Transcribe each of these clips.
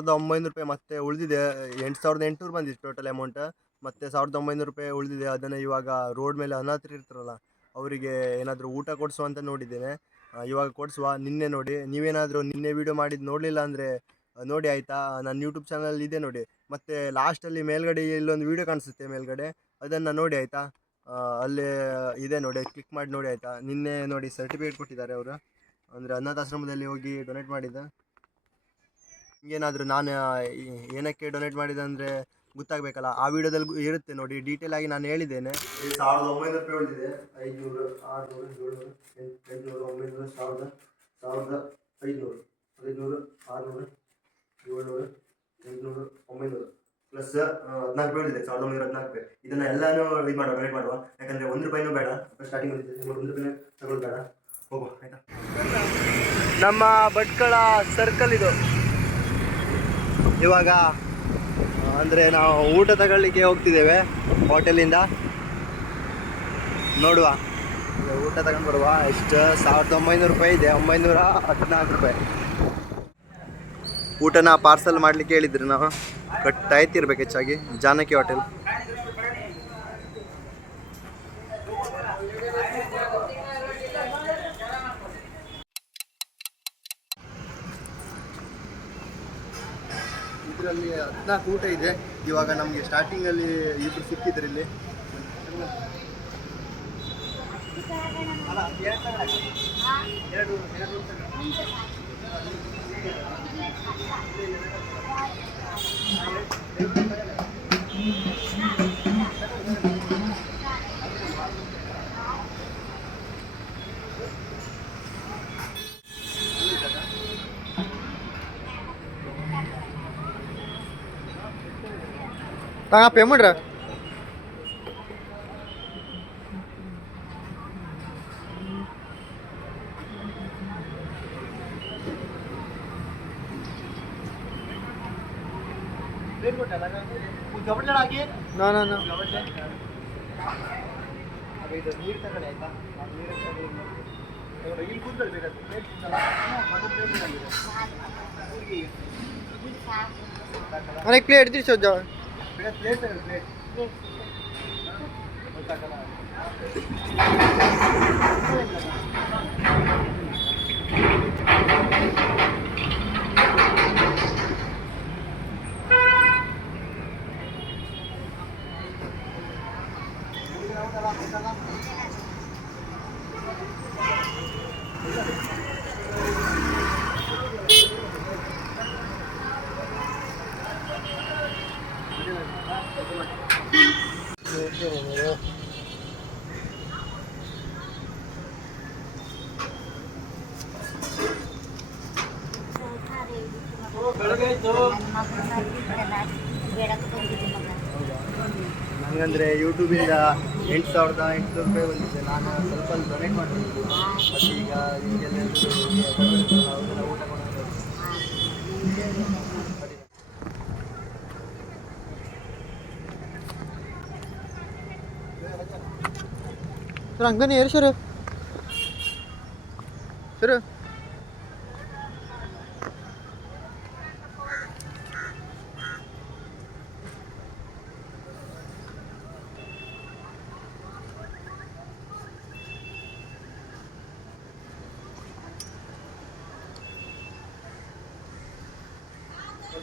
ಸಾವಿರದ ಒಂಬೈನೂರು ರೂಪಾಯಿ ಮತ್ತೆ ಉಳಿದಿದೆ. ಎಂಟು ಸಾವಿರದ ಎಂಟುನೂರು ಬಂದಿದೆ ಟೋಟಲ್ ಅಮೌಂಟ್ ಮತ್ತೆ ಸಾವಿರದ ಒಂಬೈನೂರು ರೂಪಾಯಿ ಉಳಿದಿದೆ. ಅದನ್ನು ಇವಾಗ ರೋಡ್ ಮೇಲೆ ಅನಾಥರು ಇರ್ತಾರಲ್ಲ, ಅವರಿಗೆ ಏನಾದರೂ ಊಟ ಕೊಡಿಸುವ ಅಂತ ನೋಡಿದ್ದೇನೆ. ಇವಾಗ ಕೊಡಿಸುವ. ನಿನ್ನೆ ನೋಡಿ. ನೀವೇನಾದರೂ ನಿನ್ನೆ ವೀಡಿಯೋ ಮಾಡಿದ್ದು ನೋಡಲಿಲ್ಲ ಅಂದರೆ ನೋಡಿ ಆಯಿತಾ? ನನ್ನ ಯೂಟ್ಯೂಬ್ ಚಾನಲ್ ಇದೆ ನೋಡಿ. ಮತ್ತು ಲಾಸ್ಟಲ್ಲಿ ಮೇಲ್ಗಡೆ ಇಲ್ಲೊಂದು ವೀಡಿಯೋ ಕಾಣಿಸುತ್ತೆ ಮೇಲ್ಗಡೆ. ಅದನ್ನು ನೋಡಿ ಆಯಿತಾ? ಅಲ್ಲಿ ಇದೆ ನೋಡಿ. ಕ್ಲಿಕ್ ಮಾಡಿ ನೋಡಿ ಆಯಿತಾ? ನಿನ್ನೆ ನೋಡಿ ಸರ್ಟಿಫಿಕೇಟ್ ಕೊಟ್ಟಿದ್ದಾರೆ ಅವರು. ಅಂದರೆ ಅನಾಥಾಶ್ರಮದಲ್ಲಿ ಹೋಗಿ ಡೊನೇಟ್ ಮಾಡಿದ್ದ. ಏನಾದರೂ ನಾನು ಏನಕ್ಕೆ ಡೊನೇಟ್ ಮಾಡಿದೆ ಅಂದರೆ ಗೊತ್ತಾಗಬೇಕಲ್ಲ. ಆ ವಿಡಿಯೋದಲ್ಲಿ ಇರುತ್ತೆ ನೋಡಿ ಡೀಟೇಲ್ ಆಗಿ ನಾನು ಹೇಳಿದ್ದೇನೆ. ಸಾವಿರದ ಒಂಬೈನೂರು ರೂಪಾಯಿ ಉಳಿದಿದೆ. ಐದುನೂರು ಆರುನೂರು ಏಳ್ನೂರು ಎಂಟು ಎಂಟುನೂರು ಒಂಬೈನೂರು ಸಾವಿರದ ಸಾವಿರದ ಐದುನೂರು ಐದುನೂರು ಆರುನೂರು ಏಳ್ನೂರು ಎಂಟುನೂರು ಒಂಬೈನೂರು. ಪ್ಲಸ್ ಹದಿನಾಲ್ಕು ರೂಪಾಯಿ ಉಳಿದಿದೆ. ಸಾವಿರದ ಒಂಬೈನೂರ ಹದಿನಾಲ್ಕು ರೂಪಾಯಿ. ಇದನ್ನು ಎಲ್ಲಾನು ಇದು ಮಾಡುವ ಡೊನೇಟ್ ಮಾಡುವ. ಯಾಕಂದರೆ ಒಂದು ರೂಪಾಯಿನೂ ಬೇಡ. ಸ್ಟಾರ್ಟಿಂಗ್ ಒಂದು ರೂಪಾಯಿ ತಗೊಳ್ಬೇಡ ಬೇಡ. ಹೋಗುವ ಆಯಿತಾ? ನಮ್ಮ ಭಟ್ಕಳ ಸರ್ಕಲ್ ಇದು. ಇವಾಗ, ಅಂದರೆ ನಾವು ಊಟ ತಗೊಳ್ಳಿಕ್ಕೆ ಹೋಗ್ತಿದ್ದೇವೆ ಹೋಟೆಲಿಂದ. ನೋಡುವ. ಊಟ ತಗೊಂಡು ಬರುವ. ಎಷ್ಟು? ಸಾವಿರದ ಒಂಬೈನೂರು ರೂಪಾಯಿ ಇದೆ. ಒಂಬೈನೂರ ಹದಿನಾಲ್ಕು ರೂಪಾಯಿ. ಊಟನ ಪಾರ್ಸಲ್ ಮಾಡಲಿಕ್ಕೆ ಹೇಳಿದ್ರು ನಾವು. ಕಟ್ ಆಯ್ತಿರ್ಬೇಕು ಹೆಚ್ಚಾಗಿ. ಜಾನಕಿ ಹೋಟೆಲ್ ಇದರಲ್ಲಿ ಹದಿನಾಲ್ಕು ಊಟ ಇದೆ. ಇವಾಗ ನಮಗೆ ಸ್ಟಾರ್ಟಿಂಗಲ್ಲಿ ಇಬ್ಬರು ಸಿಕ್ಕಿದ್ರು ಇಲ್ಲಿ. ತಗ ಪೇ ಮಾಡ್ರ no no no Plate, plate, plate. Yes. Thank you. ನನಗಂದರೆ ಯೂಟ್ಯೂಬಿಂದ ಎಂಟು ಸಾವಿರದ ಎಂಟುನೂರು ರೂಪಾಯಿ ಬಂದಿದೆ. ನಾನು ಸ್ವಲ್ಪ ಡೊನೇಟ್ ಮಾಡಿದ್ದು ಮತ್ತು ಈಗ ಈಗೆಲ್ಲ ಊಟ ಕೊಡೋದು ಸರ್ ಹಂಗನೇ ಏರಿ ಸರ್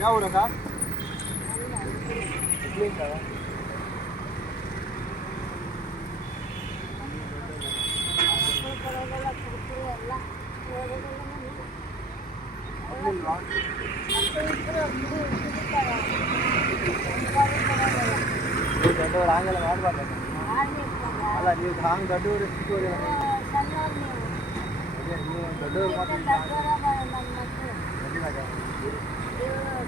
ಯಾವ ಊರಕ್ಕ ಹುಬ್ಳಿಯಿಂದ? ಹೋಗ್ಲಿಲ್ವಾ? ನೀವು ದೊಡ್ಡವರು ಹಂಗೆಲ್ಲ ಮಾಡಬಾರ್ದು ಅಲ್ಲ ನೀವು ಹಂಗೆ ದೊಡ್ಡವರು ಚಿಕ್ಕವರು ಅದೇ ನೀವು ದೊಡ್ಡವರು ಮಾತ್ರ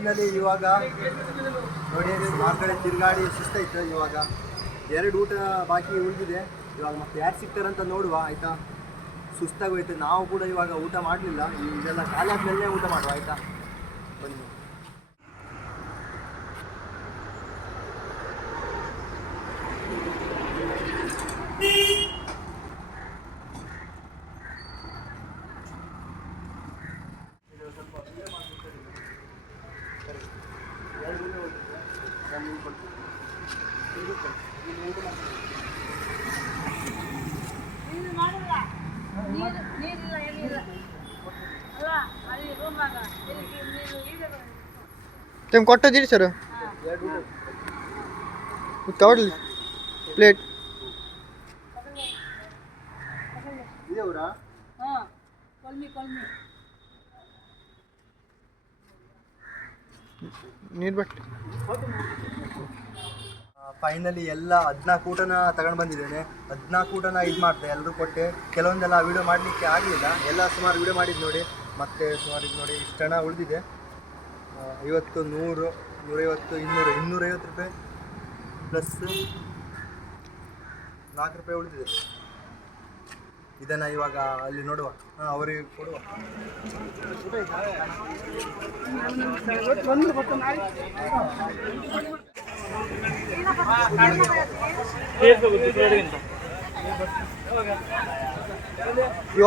ಫೈನಲಿ ಇವಾಗ? ನೋಡಿ ಕಡೆ ತಿರುಗಾಡಿ ಸುಸ್ತಾಯ್ತು ಇವಾಗ. ಎರಡು ಊಟ ಬಾಕಿ ಉಳಿದಿದೆ. ಇವಾಗ ಮತ್ತೆ ಯಾರು ಸಿಗ್ತಾರಂತ ನೋಡುವ, ಆಯ್ತಾ? ಸುಸ್ತಾಗೋಯ್ತು. ನಾವು ಕೂಡ ಇವಾಗ ಊಟ ಮಾಡಲಿಲ್ಲ. ಇದೆಲ್ಲ ಖಾಲಿ ಆದ್ಮೇಲೆ ಊಟ ಮಾಡುವ, ಆಯ್ತಾ? ಬನ್ನಿ ನೀರು ಮಾಡಲ್ಲ ನೀರು ನೀರಿಲ್ಲ ಏನಿಲ್ಲ ಅಲ್ಲ ಅಲ್ಲಿ ಕೊಟ್ಟಿದ್ದೀರಿ ಸರ್ ಪ್ಲೇಟ್ ನೀರ್ ಬಟ್ಟೆ ಫೈನಲಿ ಎಲ್ಲ ಹದಿನಾಲ್ಕು ಊಟನ ತಗೊಂಡು ಬಂದಿದ್ದೇನೆ. ಹದಿನಾಲ್ಕು ಊಟನ ಇದು ಮಾಡಿದೆ ಎಲ್ಲರೂ ಕೊಟ್ಟೆ. ಕೆಲವೊಂದೆಲ್ಲ ವೀಡಿಯೋ ಮಾಡಲಿಕ್ಕೆ ಆಗಲಿಲ್ಲ. ಎಲ್ಲ ಸುಮಾರು ವೀಡಿಯೋ ಮಾಡಿದ್ದು ನೋಡಿ. ಮತ್ತೆ ಸುಮಾರು ಇದು ನೋಡಿ ಇಷ್ಟು ಹಣ ಉಳಿದಿದೆ. ಐವತ್ತು, ನೂರು, ನೂರೈವತ್ತು, ಇನ್ನೂರು, ಇನ್ನೂರೈವತ್ತು ರೂಪಾಯಿ ಪ್ಲಸ್ ನಾಲ್ಕು ರೂಪಾಯಿ ಉಳಿದಿದೆ. ಇದನ್ನು ಇವಾಗ ಅಲ್ಲಿ ನೋಡುವ. ಹಾಂ, ಅವರಿಗೆ ಕೊಡುವ. ಇವು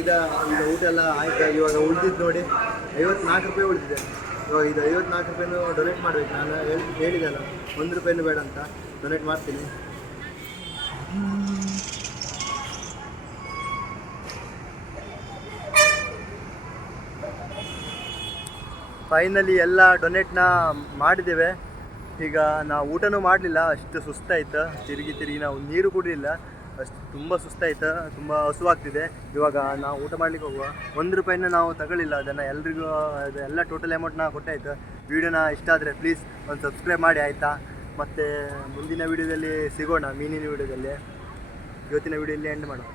ಈಗ ಈಗ ಊಟ ಎಲ್ಲ ಆಯ್ತು? ಇವಾಗ ಉಳಿದಿದ್ದು ನೋಡಿ, ಐವತ್ನಾಲ್ಕು ರೂಪಾಯಿ ಉಳಿದಿದೆ. ಇವಾಗ ಇದು ಐವತ್ನಾಲ್ಕು ರೂಪಾಯಿನೂ ಡೊನೇಟ್ ಮಾಡಬೇಕು. ನಾನು ಹೇಳಿ, ಹೇಳಿದೆಲ್ಲ, ಒಂದು ರೂಪಾಯಿನೂ ಬೇಡ ಅಂತ. ಡೊನೇಟ್ ಮಾಡ್ತೀನಿ. ಫೈನಲಿ ಎಲ್ಲ ಡೊನೇಟ್ನ ಮಾಡಿದ್ದೇವೆ. ಈಗ ನಾವು ಊಟನೂ ಮಾಡಲಿಲ್ಲ, ಅಷ್ಟು ಸುಸ್ತಾಯಿತು. ತಿರುಗಿ ತಿರುಗಿ ನಾವು ನೀರು ಕುಡಿಲಿಲ್ಲ. ಅಷ್ಟು ತುಂಬ ಸುಸ್ತಾಯ್ತು, ತುಂಬ ಹಸುವಾಗ್ತಿದೆ. ಇವಾಗ ನಾವು ಊಟ ಮಾಡ್ಲಿಕ್ಕೆ ಹೋಗುವ. ಒಂದು ರೂಪಾಯಿನ ನಾವು ತಗೊಳ್ಳಿಲ್ಲ. ಅದನ್ನು ಎಲ್ರಿಗೂ, ಅದು ಎಲ್ಲ ಟೋಟಲ್ ಅಮೌಂಟ್ನ ಕೊಟ್ಟಾಯ್ತು. ವಿಡಿಯೋನ ಇಷ್ಟ ಆದರೆ ಪ್ಲೀಸ್ ಒಂದು ಸಬ್ಸ್ಕ್ರೈಬ್ ಮಾಡಿ, ಆಯಿತಾ? ಮತ್ತು ಮುಂದಿನ ವಿಡಿಯೋದಲ್ಲಿ ಸಿಗೋಣ, ಮೀನಿನ ವಿಡಿಯೋದಲ್ಲಿ. ಇವತ್ತಿನ ವೀಡಿಯೋಲಿ ಎಂಡ್ ಮಾಡೋಣ.